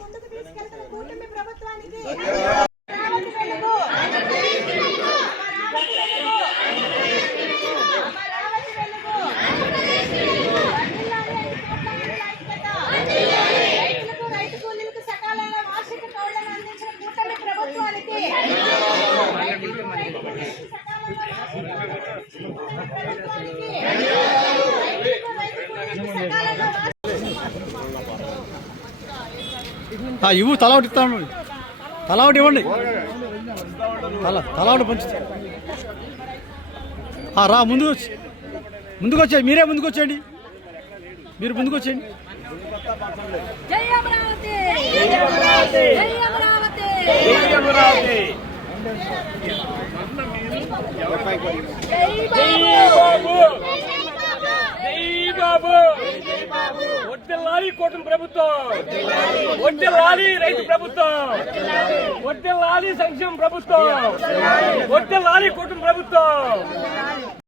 ముందుకు తీసుకెళ్తున్న కూటమి ప్రభుత్వానికి రైతు కూలీలకు సకాలంలో వార్షిక కౌళ్లను అందించిన కూటమి ప్రభుత్వానికి ఇవ్వు తలా ఒకటి ఇస్తాను, తలా ఒకటి ఇవ్వండి, తలా ఒకటి పంచు. రా ముందుకు వచ్చేయండి, మీరే ముందుకు వచ్చేయండి, మీరు ముందుకు వచ్చేయండి. జై అమరావతి, జై అమరావతి, జై అమరావతి, జై అమరావతి. వర్ధిల్లాలి కూటమి ప్రభుత్వం, వర్ధిల్లాలి రైతు ప్రభుత్వం, వర్ధిల్లాలి సంక్షేమ ప్రభుత్వం, వర్ధిల్లాలి కూటమి ప్రభుత్వం.